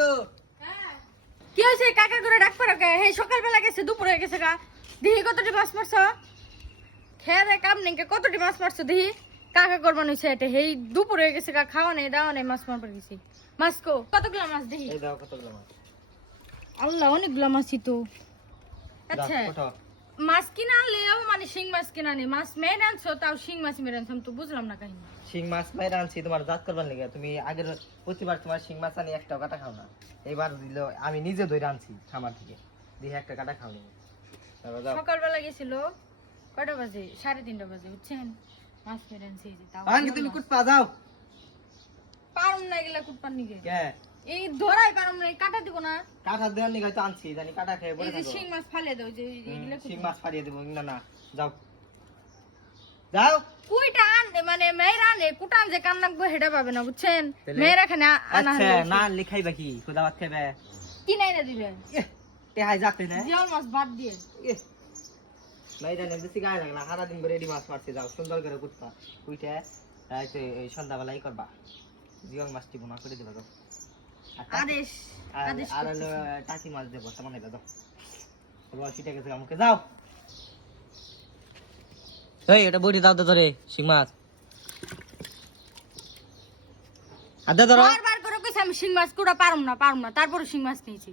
তো কি হইছে কাকা করে ডাক পারো কে হে সকাল বেলা গেছে দুপুর হয়ে গেছে গা দিহি কতটি মাছ মারছো খেয়ে কাম নেই কতটি মাছ মারছো দিহি কাকা করবান হইছে এটা হেই দুপুর হয়ে গেছে গা খাওয়া নেই দাওয়া নেই মাছ মারবার গেছি মাছ কো কতগুলা মাছ দিহি এই দাও কতগুলো মাছ আল্লাহ অনেকগুলা মাছই তো আচ্ছা কোথাও মাছ কিনা আনলেও মানে শিং মাছ কিনা নেই মাছ মেরে আনছো তাও শিং মাছ মেরে আনছো আমি তো বুঝলাম না কাহিনী শিং মাছ মাইরা আনছি তোমার জাত করবার লেগে তুমি আগের প্রতিবার তোমার শিং মাছ আনি একটাও কাটা খাও না এবার দিল আমি নিজে ধরে আনছি খামার থেকে দিয়ে একটা কাটা খাও নি সকালবেলা গেছিল কয়টা বাজে 3:30 বাজে বুঝছেন মাছ মেরে আনছি এই যে তাও আনকি তুমি কুট পা যাও পারুম না এগুলা কুটপান নিগে কে এই ধরাই পারুম না কাটা দিব না কাটা দেওয়ার নিগে তো আনছি জানি কাটা খেয়ে বলে এই যে থাকো শিং মাছ ফালিয়ে দাও যে এগুলা শিং মাছ ফাড়িয়ে দেবো না না যাও যাও কুইটা আন মানে মেয়েরা আনে কুটান যে কান্না গো হেডা পাবে না বুঝছেন মেয়েরা এখানে আনা আচ্ছা হলো না লিখাইবা কি খুদা ভাত খাইবে কি নাই না দিবে তে হাই যাতে না জিওল মাছ বাদ দিয়ে মেয়েরা নেই বেশি গায়ে লাগে না সারা দিন রেডি মাছ মারতে যাও সুন্দর করে কুটপা কুইটা রাইতে এই সন্ধ্যাবেলাই করবা জিওল মাছটি বোনা করে দিবা যাও আদেশ আদেশ আর হলো টাকি মাছ দেবো তেমন এটা দাও রসিটা গেছে আমাকে যাও এই এটা বইটি দাও তো ধরে শিং মাছ আদা ধরো বারবার করে কইছি আমি শিং মাছ কুড়া পারুম না তারপরে শিং মাছ নিয়েছি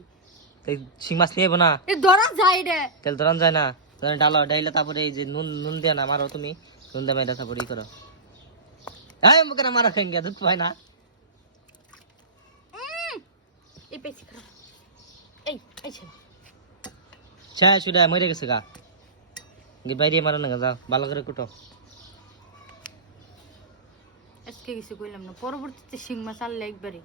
এই শিং মাছ নিয়ে না এই ধরা যায় রে তেল ধরান যায় না ডালো ডাইলে তারপরে এই যে নুন নুন দিয়ে না মারো তুমি নুন দিয়ে মেয়েটা তারপরে ই করো এই মুখে না মারা খেয়ে গিয়া দুধ পাই না এই পেছি খারাপ এই এই ছেলে শুধু মরে গেছে গা বাইরে মারো না যাও ভালো করে কুটো আজকে কিছু কইলাম না পরবর্তীতে শিং মাছ আনলে একবারে